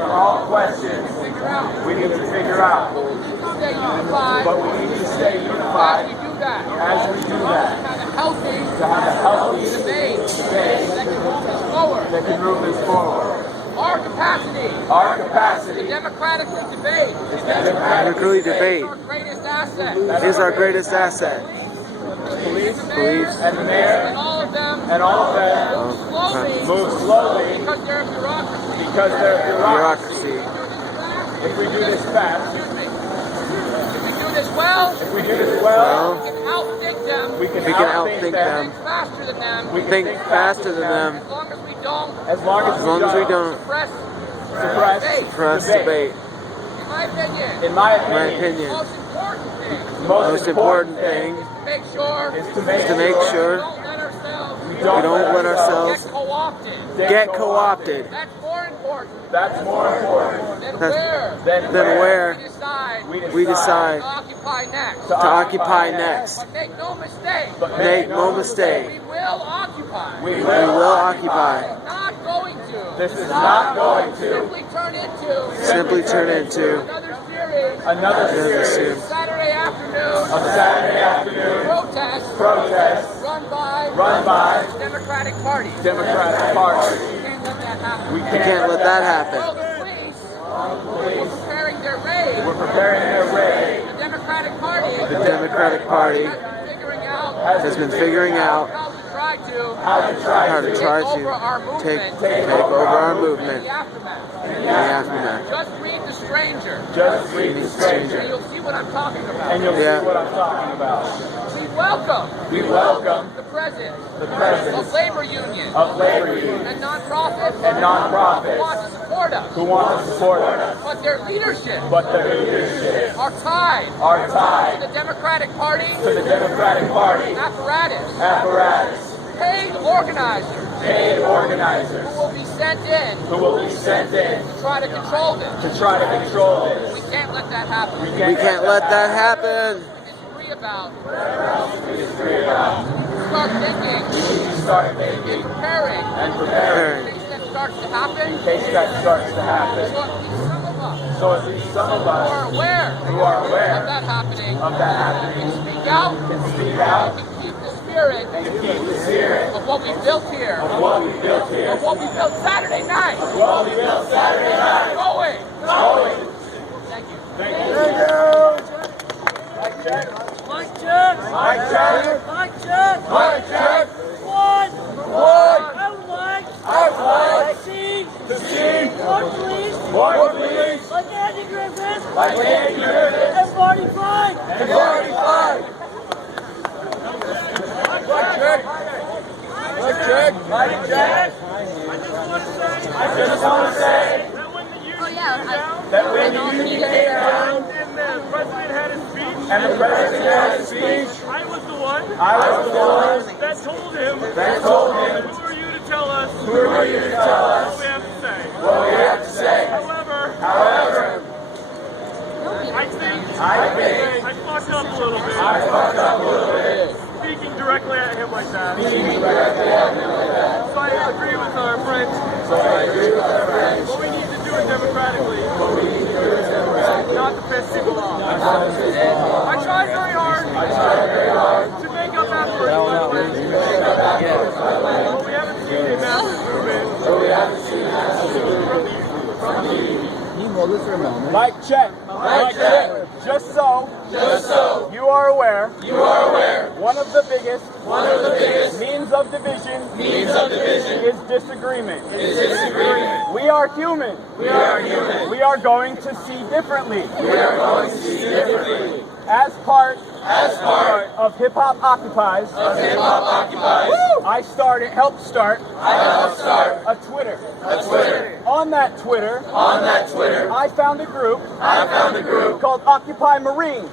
are all questions we need to figure out. But we need to stay unified as we do that. To have a healthy debate that can move us forward. Our capacity Our to democratically debate is our greatest asset. Police Police and the mayor and all of them move slowly because they're bureaucracy. because they're bureaucracy. Bureaucracy. If we do this fast, If we do this well, we can we can outthink them. think faster than them. We can Think faster than them. As long as we don't As long As long as we don't suppress suppress debate. In my opinion, In my opinion, the Most important thing is to is to is to make sure we we don't let ourselves get co-opted. get co-opted. That's more important Then Then where we we decide to occupy next. to occupy next. But make no mistake, Make no mistake, we will occupy. we we will. will occupy. Not going to. This is not going to Simply turn into another Another series series Saturday afternoon of Saturday afternoon protests run by run by Democratic Party. Democratic Party. We can't let that happen. We can't let that happen. Well, the police were preparing their raid. We're preparing their raid. The Democratic Party The Democratic Party has been figuring out has been figuring out how to how to try take over our to movement. take over our movement The aftermath. in the aftermath. Just read The Stranger. Just read The And Stranger. you'll see what I'm talking about. And you'll Yeah. see what I'm talking about. We We welcome the president the presence of labor unions of labor unions and nonprofits and nonprofits who want to support us. who want to support us, But their leadership but their leadership are tied are to tied the Democratic Party to the Democratic Party apparatus. apparatus, Paid organizers paid organizers who will be sent in who will be sent in to try to control this. to try to control We this. can't let that happen. We We can't let that happen. We disagree about. start thinking, Start thinking preparing, and preparing things that starts to happen. in case that starts to happen. So at least some of us So at least some of who us are aware who are of aware that happening of that happening can speak out can speak out and keep the spirit and keep the spirit of what we built here, of what we built here, of what we built Saturday night, what we built Saturday night. going. Going. Thank you. Thank you. Mic check. Mic check. Mic check. Mic check. Mic check. One. One. I would like I would like to see to see more police more police like Andy Griffith like Andy Griffith and Marty Fine. and 45. Mic check. Mic check. Mic check. I just want to say that when the union came down And the president had his speech. and the president had his speech, I was the one I was the one that told him, that told him, who are you to tell us who are you to tell what us we have to say? what we have to say. However, I I think fucked up a little bit. I fucked up a little bit. Speaking directly at him like that. Speaking directly at him like that. So I agree with our friends. So I agree with our friends. What we need to do it democratically, What we need to do is democratic. not to piss people off. Not to piss people off. I tried very hard I tried very hard to make up afterwards, my friends. to make up afterwards, my friend. But we haven't seen a massive movement But we haven't seen massive movement from the Mic check. Mic check. Just so you are aware, one of the biggest means of division is disagreement. We are human. We are going to see differently. As part of Hip Hop Occupies, I helped start a Twitter. On that Twitter, I found a group called Occupy Marines.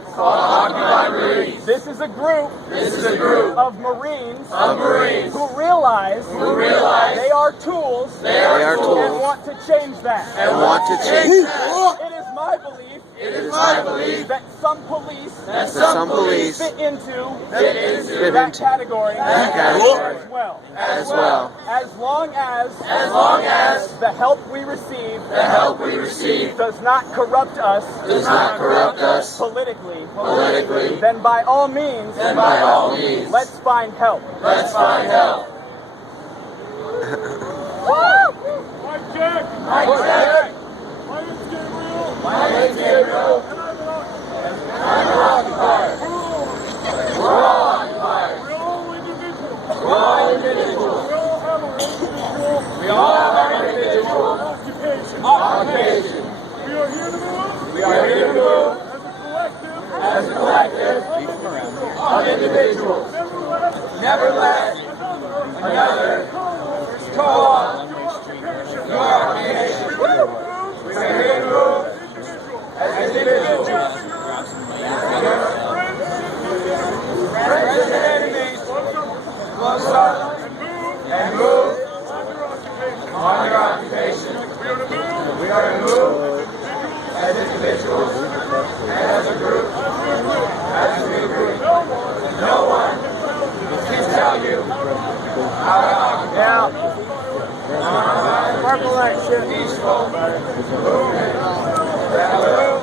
This is a group of Marines who realize they are tools and want to change that. It is my belief. It is my belief That some police. Fit into. That category. As well. as well. As long as the help we receive does not corrupt us politically, then by all means let's find help. Mike check. My name's Gabriel. I'm an occupier. We're all occupiers. We're all individuals. We all have our individual occupation. We are here to move as a collective of individuals. Nevertheless, another co-op your occupation. We are here to move as individuals. Friends and enemies, close up and move on your occupation. We are to move as individuals and as a group, as a big group. No one can tell you how to occupy. Purple light, peaceful movement that will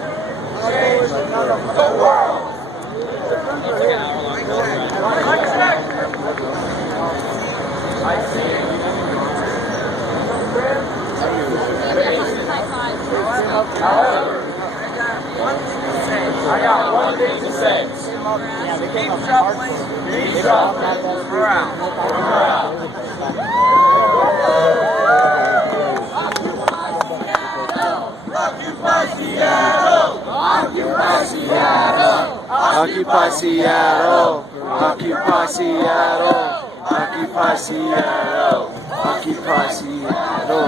change the world. I see. However, I got one thing to say. Keep shuffling around. Occupy Seattle! Occupy Seattle! Occupy Seattle! Occupy Seattle! Occupy Seattle!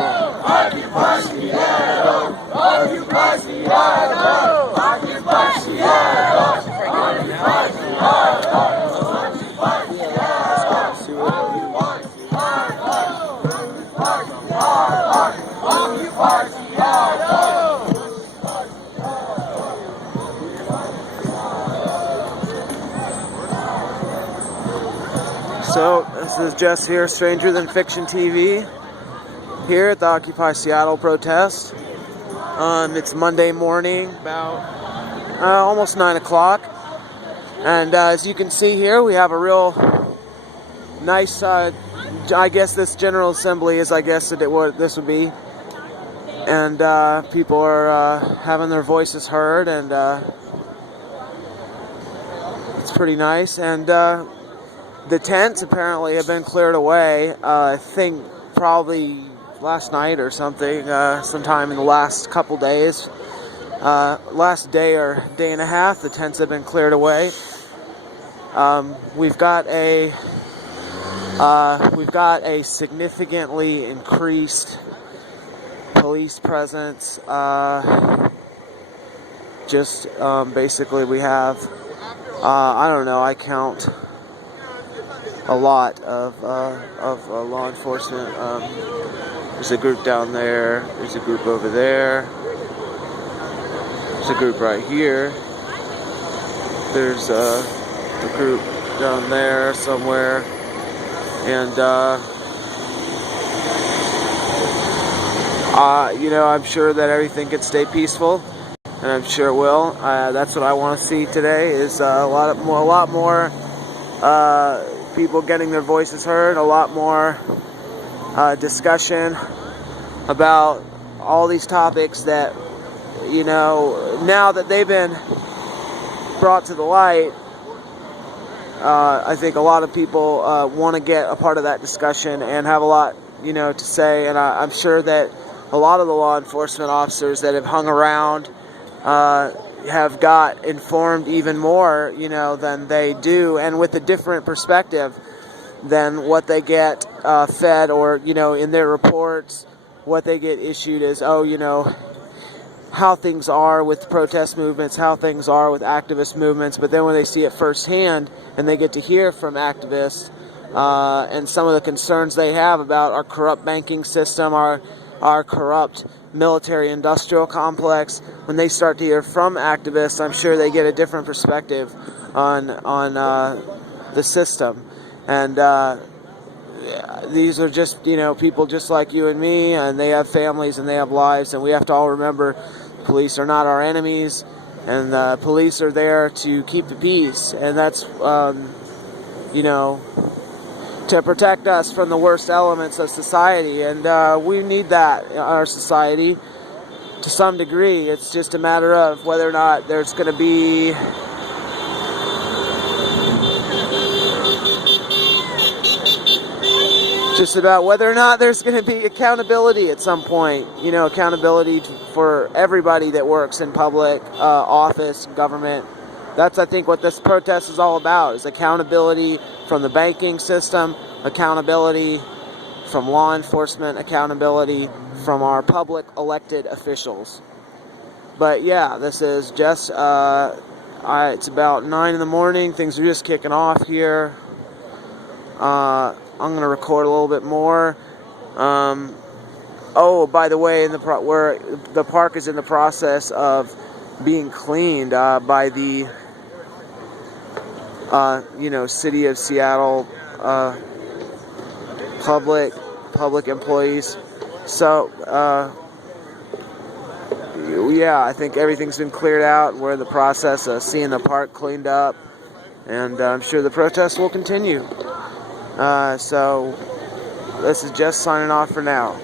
Occupy Seattle! Occupy Seattle! Occupy Seattle! Occupy Seattle! So, this is Jess here, Stranger Than Fiction TV, here at the Occupy Seattle protest. It's Monday morning, about almost 9 o'clock. And as you can see here, we have a real nice, I guess this General Assembly is, what this would be. And people are having their voices heard, and it's pretty nice. And the tents apparently have been cleared away, I think probably last night or something, sometime in the last couple days. Last day or day and a half, the tents have been cleared away. We've got a significantly increased police presence. Basically we have, I don't know, I count a lot of law enforcement. There's a group down there. There's a group over there. There's a group right here. There's a group down there somewhere. And I'm sure that everything can stay peaceful, and I'm sure it will. That's what I want to see today. Is a lot more. People getting their voices heard, a lot more discussion about all these topics that, now that they've been brought to the light, I think a lot of people want to get a part of that discussion and have a lot, to say. And I'm sure that a lot of the law enforcement officers that have hung around have got informed even more, than they do, and with a different perspective than what they get fed, or, in their reports, what they get issued is, how things are with protest movements, how things are with activist movements. But then when they see it firsthand and they get to hear from activists and some of the concerns they have about our corrupt banking system, our our corrupt military-industrial complex, when they start to hear from activists, I'm sure they get a different perspective on the system. And these are just, people just like you and me, and they have families and they have lives, and we have to all remember police are not our enemies, and the police are there to keep the peace, and that's, to protect us from the worst elements of society, and we need that in our society to some degree. It's just a matter of whether or not there's going to be accountability at some point, accountability for everybody that works in public office, government. That's, I think, what this protest is all about, is accountability from the banking system, accountability from law enforcement, accountability from our public elected officials. But yeah, this is just, it's about 9 in the morning, things are just kicking off here. I'm going to record a little bit more. Oh, by the way, where the park is in the process of being cleaned by the City of Seattle public employees. So yeah, I think everything's been cleared out. We're in the process of seeing the park cleaned up, and I'm sure the protest will continue. So this is just signing off for now.